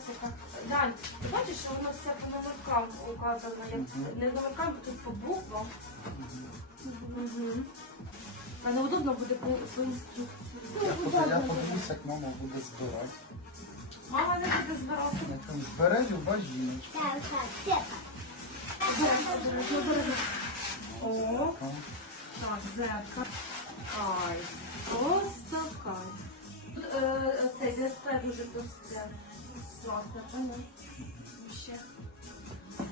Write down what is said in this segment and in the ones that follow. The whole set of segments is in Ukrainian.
косметика. Дань, ти бачиш, що воно все по номеркам указано. Як не номеркам, тут по буквам. Угу. А неудобно буде по, по інструкції. Я подивлюсь, як мама буде збирати. Мама не буде збирати. Як там збере люба жіночка. Так, так, сепа. О, так, зерка. Ай, просто кайф. Тут е, ДСП дуже товсте.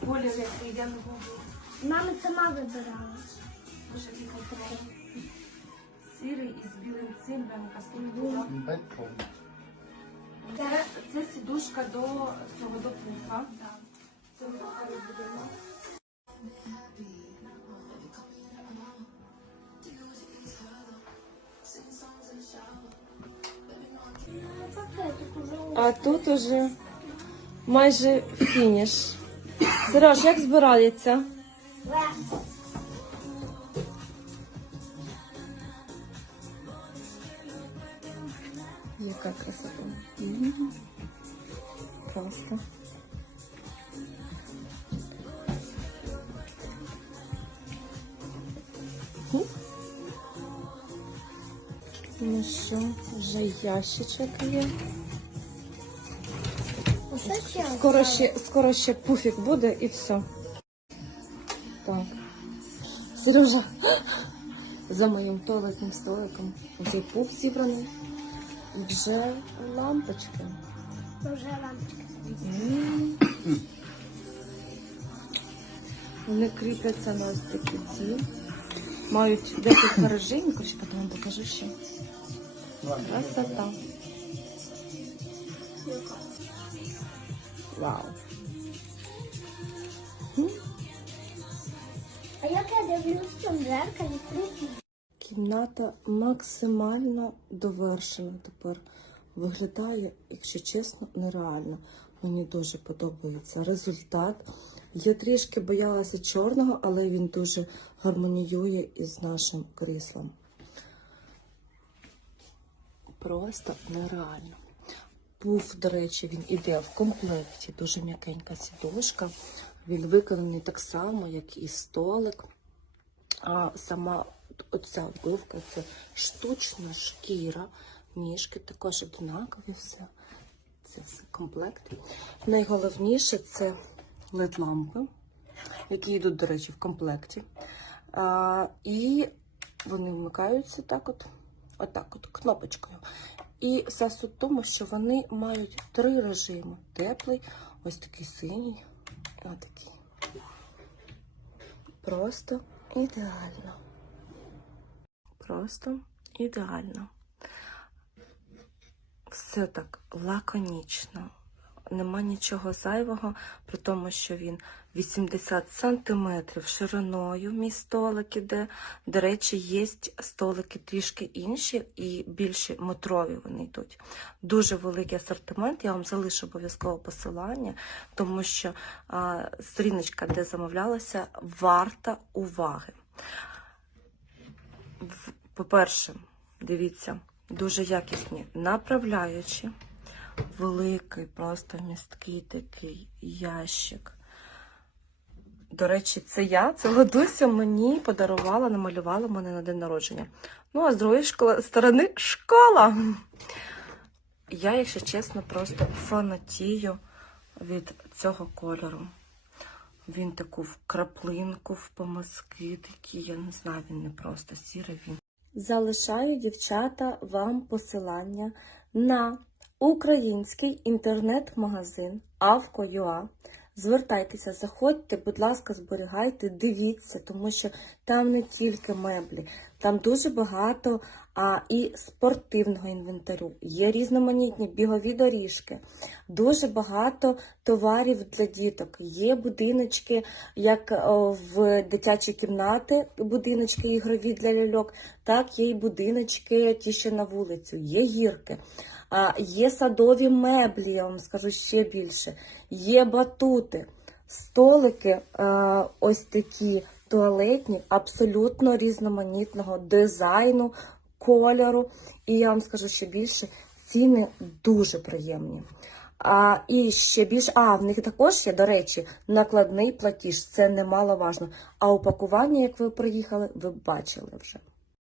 Колір який, я не можу. Мама сама вибирала. Боже, який контроль. Сірий із білим цимбром, кастомбура. бетон. Це, це сідушка до цього до пуфа. Це ми тепер будемо. А тут уже майже фініш. Сереж, як збирається? Яка красота. Мгм. Просто. Ну що, вже ящичок є. Скоро ще, скоро ще пуфік буде і все. Так. Сережа, за моїм туалетним столиком вже пуф зібраний. Вже лампочки. вже лампочка. М. Вони кріпляться на ось такі ці. Мають декілька режимів, коротше, потім вам покажу ще. Красота. Вау. А як я дивлюсь в цьому дзеркалі, крутить. Кімната максимально довершена тепер. Виглядає, якщо чесно, нереально. Мені дуже подобається результат. Я трішки боялася чорного, але він дуже гармоніює із нашим кріслом. Просто нереально. Пуф, до речі, він іде в комплекті. Дуже м'якенька сідушка. Він виконаний так само, як і столик. А сама оця обивка це штучна шкіра, ніжки також однакові все. Це все комплект. Найголовніше це LED-лампи, які йдуть, до речі, в комплекті. А, і вони вмикаються так от, отак от, кнопочкою. І вся суть тому, що вони мають три режими: теплий, ось такий синій, і отакий. Просто ідеально. Просто ідеально. Все так лаконічно. Нема нічого зайвого, при тому, що він 80 сантиметрів шириною мій столик іде. До речі, є столики трішки інші і більші метрові вони йдуть. Дуже великий асортимент. Я вам залишу обов'язково посилання, тому що а, сторіночка, де замовлялася, варта уваги. По-перше, дивіться, дуже якісні направляючі, великий, просто місткий такий ящик. До речі, це я, це Ладуся мені подарувала, намалювала мене на день народження. Ну, а з другої школи, сторони школа. Я, якщо чесно, просто фанатію від цього кольору. Він таку в краплинку, в помазки такі, я не знаю, він не просто сірий він. Залишаю, дівчата, вам посилання на український інтернет-магазин Авко.ua. Звертайтеся, заходьте, будь ласка, зберігайте, дивіться, тому що там не тільки меблі, там дуже багато а, і спортивного інвентарю. Є різноманітні бігові доріжки, дуже багато товарів для діток. Є будиночки, як о, в дитячі кімнати, будиночки ігрові для ляльок, так є й будиночки, ті, що на вулицю, є гірки. Є садові меблі, я вам скажу ще більше, є батути, столики е, ось такі туалетні, абсолютно різноманітного дизайну, кольору. І я вам скажу ще більше, ціни дуже приємні. А, і ще більш, а, в них також є, до речі, накладний платіж. Це немаловажно. А упакування, як ви приїхали, ви бачили вже.